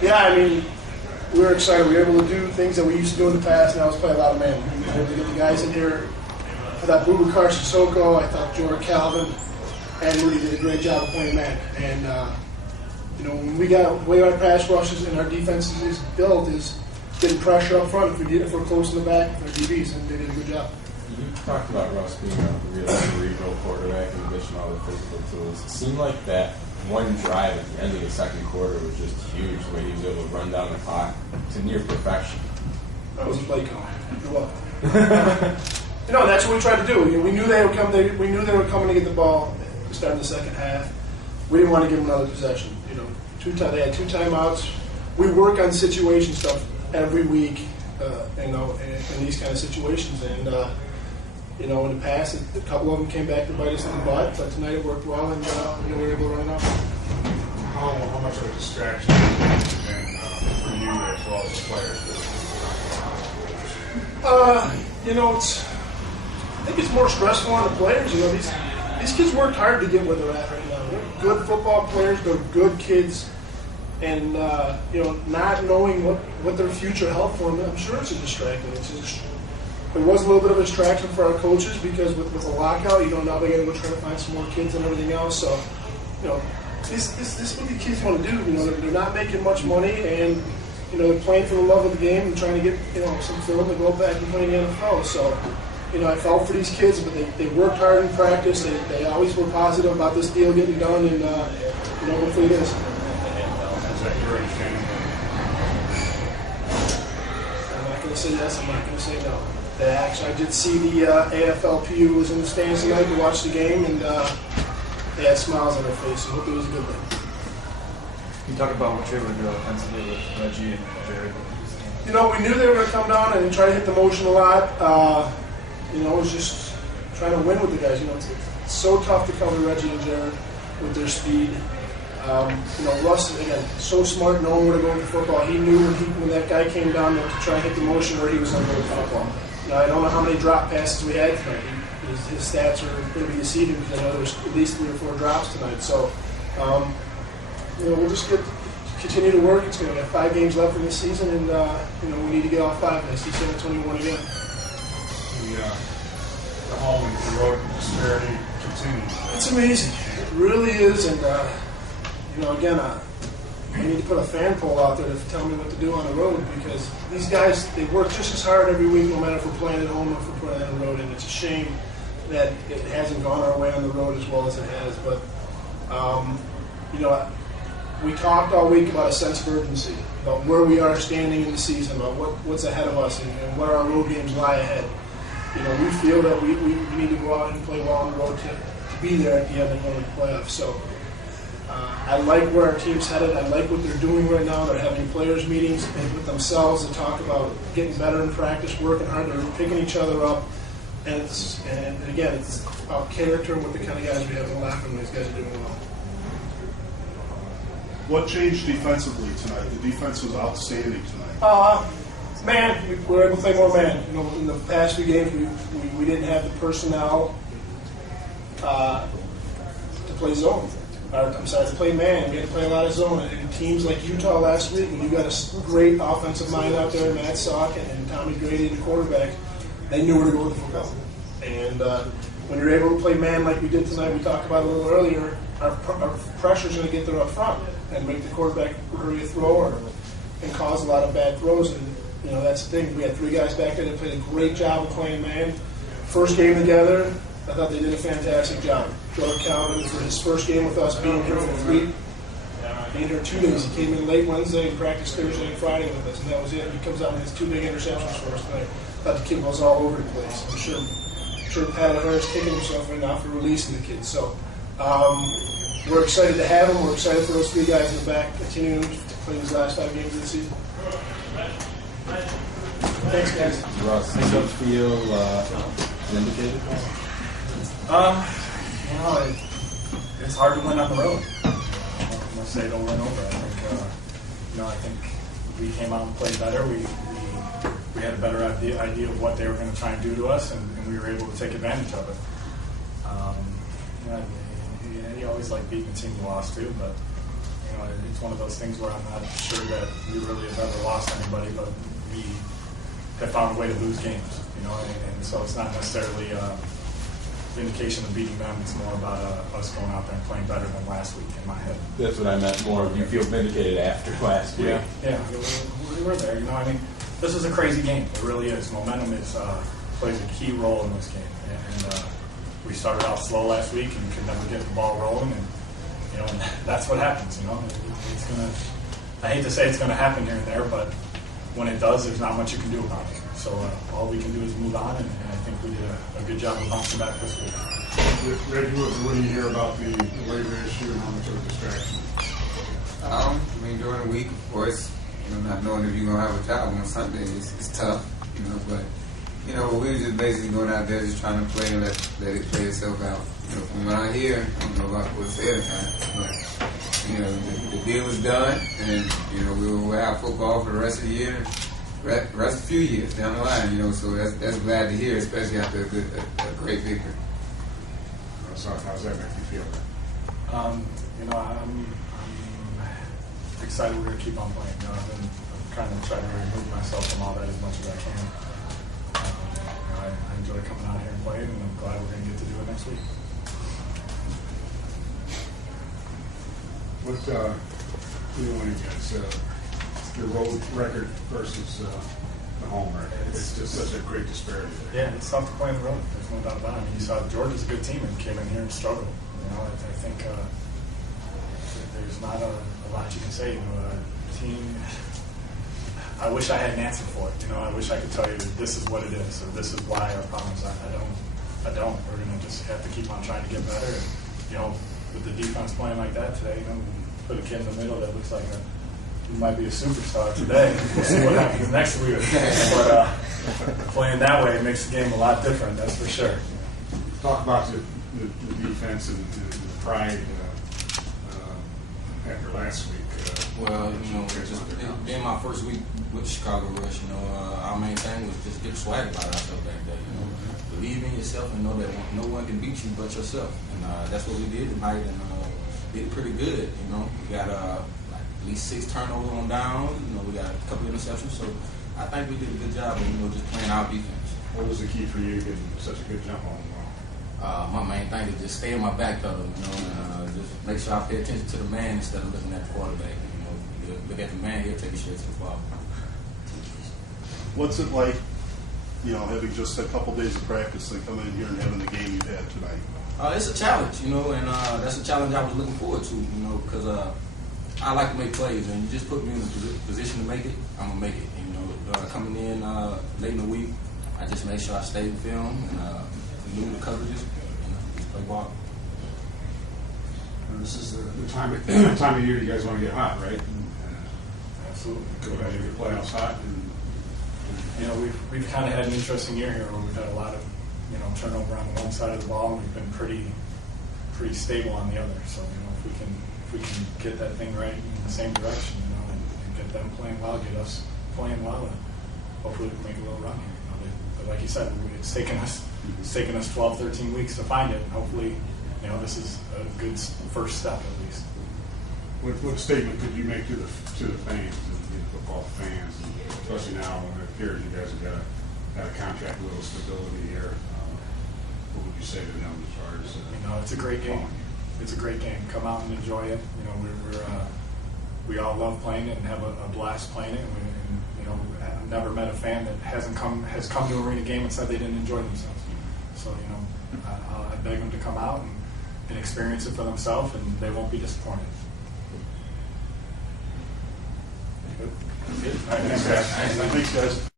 Yeah, I mean, we were excited. We were able to do things that we used to do in the past, and that was play a lot of man. We were able to get the guys in here. I thought Boubacar Sissoko, I thought Jordan Calvin, and Rudy did a great job of playing man. And, when we got way our pass rushes and our defense is built is getting pressure up front if we're close in the back with our DBs, and they did a good job. You talked about Russ being a real cerebral quarterback in addition to all the physical tools. It seemed like that one drive at the end of the second quarter was just huge, the way he was able to run down the clock to near perfection. That was a play call. You're welcome. That's what we tried to do. We knew they would come. We knew they were coming to get the ball to start the second half. We didn't want to give them another possession. They had 2 timeouts. We work on situation stuff every week. In these kind of situations, and in the past, a couple of them came back to bite us in the butt. But tonight it worked well, and we were able to run it off. How much of a distraction has it been for you as well as the players? I think it's more stressful on the players. These kids worked hard to get where they're at right now. They're good football players. They're good kids. And, not knowing what their future held for them, I'm sure it's a distraction. It was a little bit of a distraction for our coaches because with the lockout, now they got to go try to find some more kids and everything else. So, this is what the kids want to do. They're not making much money, and, they're playing for the love of the game and trying to get, some film to go back and play in the NFL. So, I felt for these kids, but they worked hard in practice. They always were positive about this deal getting done, and, hopefully it is. Is that your understanding? I'm not going to say yes, I'm not going to say no. I did see the AFLPU was in the stands tonight to watch the game, and they had smiles on their face, so I hope it was a good thing. Can you talk about what you're able to do offensively with Reggie and Jared? We knew they were going to come down and try to hit the motion a lot. It was just trying to win with the guys. It's so tough to cover Reggie and Jared with their speed. Russ, again, so smart, knowing where to go with the football. He knew when that guy came down to try and hit the motion where he was going to go with the football. I don't know how many drop passes we had tonight. His stats are going to be deceiving because I know there's at least 3 or 4 drops tonight. So, we'll just continue to work. It's going to be 5 games left in this season, and we need to get all 5. And I see San Antonio won again. The home and road disparity continues. It's amazing. It really is, and again, I need to put a fan poll out there to tell me what to do on the road because these guys, they work just as hard every week, no matter if we're playing at home or if we're playing on the road, and it's a shame that it hasn't gone our way on the road as well as it has. But, we talked all week about a sense of urgency, about where we are standing in the season, about what's ahead of us and where our road games lie ahead. We feel that we need to go out and play well on the road to be there at the end and go to the playoffs. So, I like where our team's headed. I like what they're doing right now. They're having players' meetings with themselves to talk about getting better in practice, working hard. They're picking each other up. And again, it's about character and what the kind of guys we have and laughing when these guys are doing well. What changed defensively tonight? The defense was outstanding tonight. Man, we were able to play more man. In the past few games, we didn't have the personnel to play zone. To play man. We had to play a lot of zone. And teams like Utah last week, when you got a great offensive mind out there, Matt Salk and Tommy Grady, the quarterback, they knew where to go with the football. And when you're able to play man like we did tonight, we talked about it a little earlier, our pressure's going to get there up front and make the quarterback hurry a throw and cause a lot of bad throws. And that's the thing. We had 3 guys back there that played a great job of playing man. First game together, I thought they did a fantastic job. Jordan Calvin, for his first game with us, being here being here 2 days. He came in late Wednesday and practiced Thursday and Friday with us, and that was it. He comes out and has 2 big interceptions for us tonight. I thought the kid was all over the place. I'm sure Pat O'Hara's kicking himself right now for releasing the kid. So we're excited to have him. We're excited for those 3 guys in the back continuing to play these last 5 games of the season. Thanks, guys. Russ, do you feel vindicated? It's hard to win on the road. Unless they don't win over. I think we came out and played better. We had a better idea of what they were going to try and do to us, and we were able to take advantage of it. You always like beating the team you lost to, but it's one of those things where I'm not sure that we really have ever lost anybody, but we have found a way to lose games, and so it's not necessarily a vindication of beating them. It's more about us going out there and playing better than last week in my head. That's what I meant more. You feel vindicated after last week. Yeah, we were there. This is a crazy game. It really is. Momentum plays a key role in this game, and we started out slow last week and could never get the ball rolling, and that's what happens. It's gonna. I hate to say it's gonna happen here and there, but when it does, there's not much you can do about it. So all we can do is move on, and I think we did a good job of bouncing back this week. Reggie, what do you hear about the waiver issue and how much of a distraction? During the week, of course, not knowing if you're going to have a job on Sunday is tough, but we were just basically going out there just trying to play and let it play itself out. From what I hear, I don't know about what's said, but the deal was done, and we'll have football for the rest of the year, rest of a few years down the line. So that's glad to hear, especially after a great victory. So how's that make you feel? I'm excited we're going to keep on playing. I'm trying to remove myself from all that as much as I can. I enjoy coming out here and playing, and I'm glad we're going to get to do it next week. What do you want to guys? Your road record versus the home record. It's just such a great disparity there. Yeah, it's tough to play on the road. There's no doubt about it. You saw Georgia's a good team and came in here and struggled. I think there's not a lot you can say. Team. I wish I had an answer for it. I wish I could tell you that this is what it is, or this is why our problems. I don't. We're going to just have to keep on trying to get better. And, with the defense playing like that today, put a kid in the middle that looks like he might be a superstar today. We'll see what happens next week. But playing that way makes the game a lot different. That's for sure. Talk about the defense and the pride after last week. Well, just being my first week with the Chicago Rush, our main thing was just get swag about ourselves back there. Believe in yourself and know that no one can beat you but yourself. And that's what we did tonight, and did pretty good. We got at least 6 turnovers on down. We got a couple of interceptions, so I think we did a good job of just playing our defense. What was the key for you getting such a good jump on the ball? My main thing is just stay in my back pedal, and just make sure I pay attention to the man instead of looking at the quarterback. Look at the man, he'll take a shit to the ball. What's it like, having just a couple days of practice and coming in here and having the game you've had tonight? It's a challenge, and that's a challenge I was looking forward to, because I like to make plays, and you just put me in a position to make it, I'm going to make it. Coming in late in the week, I just made sure I stayed in film and knew the coverages, and just play ball. This is the time of year you guys want to get hot, right? Absolutely. Go ahead and get playoffs hot. We've kind of had an interesting year here where we've had a lot of turnover on the one side of the ball, and we've been pretty stable on the other. So if we can get that thing right in the same direction, and get them playing well, get us playing well, and hopefully we can make a little run here. But like you said, it's taken us 12, 13 weeks to find it. And hopefully, this is a good first step at least. What statement could you make to the fans, the football fans, especially now when it appears you guys have got a contract, a little stability here? What would you say to them as far as? It's a great game. It's a great game. Come out and enjoy it. We all love playing it and have a blast playing it. And I've never met a fan that has come to an arena game and said they didn't enjoy themselves. So I beg them to come out and experience it for themselves, and they won't be disappointed. Good. All right, thanks, guys. Thanks, guys.